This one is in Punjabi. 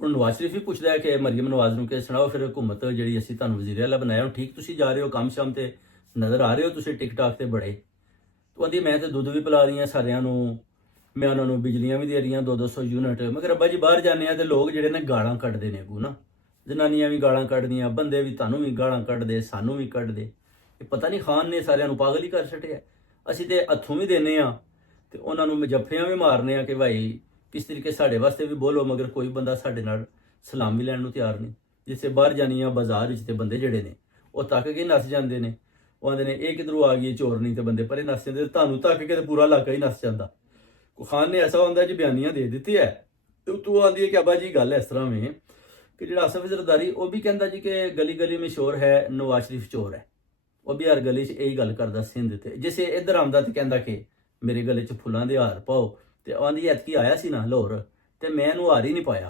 ਹੁਣ ਨਵਾਜ਼ ਸ਼ਰੀਫ ਵੀ ਪੁੱਛਦਾ ਹੈ ਕਿ ਮਰੀਮ ਨਵਾਜ਼ ਨੂੰ ਕਿ ਸੁਣਾਓ ਫਿਰ ਹੁਕੂਮਤ ਜਿਹੜੀ ਅਸੀਂ ਤੁਹਾਨੂੰ ਵਜ਼ੀਰ ਆਲਾ ਬਣਾਇਆ ਹੁਣ ਠੀਕ ਤੁਸੀਂ ਜਾ ਰਹੇ ਹੋ ਕੰਮ ਸ਼ਾਮ ਤੇ ਨਜ਼ਰ ਆ ਰਹੇ ਹੋ ਤੁਸੀਂ ਟਿਕਟਾਕ ਤੇ ਬੜੇ ਤੂੰ ਆਂਦੀ ਮੈਂ ਤੇ ਦੁੱਧ ਵੀ ਪਿਲਾ ਰਹੀ ਹਾਂ ਸਾਰਿਆਂ ਨੂੰ ਮੈਂ ਉਹਨਾਂ ਨੂੰ ਬਿਜਲੀਆਂ ਵੀ ਦੇ ਰਹੀਆਂ 200 ਯੂਨਿਟ ਮਗਰ ਅੱਬਾ ਜੀ ਬਾਹਰ ਜਾਂਦੇ ਆ ਤੇ ਲੋਕ ਜਿਹੜੇ ਨੇ ਗਾਲਾਂ ਕੱਢਦੇ ਨੇ ਅੱਗੋਂ ਨਾ ਜਨਾਨੀਆਂ ਵੀ ਗਾਲਾਂ ਕੱਢਦੀਆਂ ਬੰਦੇ ਵੀ ਤੁਹਾਨੂੰ ਵੀ ਗਾਲਾਂ ਕੱਢਦੇ ਸਾਨੂੰ ਵੀ ਕੱਢਦੇ ਇਹ ਪਤਾ ਨਹੀਂ ਖਾਨ ਨੇ ਸਾਰਿਆਂ ਨੂੰ ਪਾਗਲ ਹੀ ਕਰ ਛੱਡਿਆ ਅਸੀਂ ਤੇ ਹੱਥੋਂ ਵੀ ਦੇਨੇ ਆ ਤੇ ਉਹਨਾਂ ਨੂੰ ਜੱਫੀਆਂ ਵੀ ਮਾਰਨੇ ਆ ਕਿ ਭਾਈ ਕਿਸ ਤਰੀਕੇ ਸਾਡੇ ਵਾਸਤੇ ਵੀ ਬੋਲੋ ਮਗਰ ਕੋਈ ਬੰਦਾ ਸਾਡੇ ਨਾਲ ਸਲਾਮ ਵੀ ਲੈਣ ਨੂੰ ਤਿਆਰ ਨਹੀਂ ਜਿਸੇ ਬਾਹਰ ਜਾਣੀ ਆ ਬਾਜ਼ਾਰ ਵਿੱਚ ਤੇ ਬੰਦੇ ਜਿਹੜੇ ਨੇ ਉਹ ਤੱਕ ਕੇ ਨੱਸ ਜਾਂਦੇ ਨੇ ਉਹ ਆਂਦੇ ਨੇ ਇਹ ਕਿਧਰੋਂ ਆ ਗਈ ਚੋਰਨੀ ਤੇ ਬੰਦੇ ਪਰੇ ਨੱਸ ਜਾਂਦੇ ਤੁਹਾਨੂੰ ਤੱਕ ਕੇ ਤੇ ਪੂਰਾ ਇਲਾਕਾ ਹੀ ਨੱਸ ਜਾਂਦਾ ਖਾਨ ਨੇ ਐਸਾ ਹੁੰਦਾ ਜੀ ਬਿਆਨੀਆਂ ਦੇ ਦਿੱਤੀ ਹੈ ਤੇ ਤੂੰ ਆਂਦੀ ਹੈ ਕਿ ਅੱਬਾ ਜੀ ਗੱਲ ਇਸ ਤਰ੍ਹਾਂ ਵੇ ਕਿ ਜਿਹੜਾ ਆਸਫ ਜ਼ਰਦਾਰੀ ਉਹ ਵੀ ਕਹਿੰਦਾ ਜੀ ਕਿ ਗਲੀ ਗਲੀ ਮਸ਼ਹੂਰ ਹੈ ਨਵਾਜ਼ ਸ਼ਰੀਫ ਚੋਰ ਹੈ ਉਹ ਵੀ ਹਰ ਗਲੀ 'ਚ ਇਹੀ ਗੱਲ ਕਰਦਾ ਸਿੰਧ ਤੇ ਜਿਸੇ ਇੱਧਰ ਆਉਂਦਾ ਤੇ ਕਹਿੰਦਾ ਕਿ ਮੇਰੇ ਗਲੇ 'ਚ ਫੁੱਲਾਂ ਦੇ ਹਾਰ ਪਾਓ ਤੇ ਆਂਦੀ ਐਤਕੀ ਆਇਆ ਸੀ ਨਾ ਲਾਹੌਰ ਤੇ ਮੈਂ ਇਹਨੂੰ ਹਾਰ ਹੀ ਨਹੀਂ ਪਾਇਆ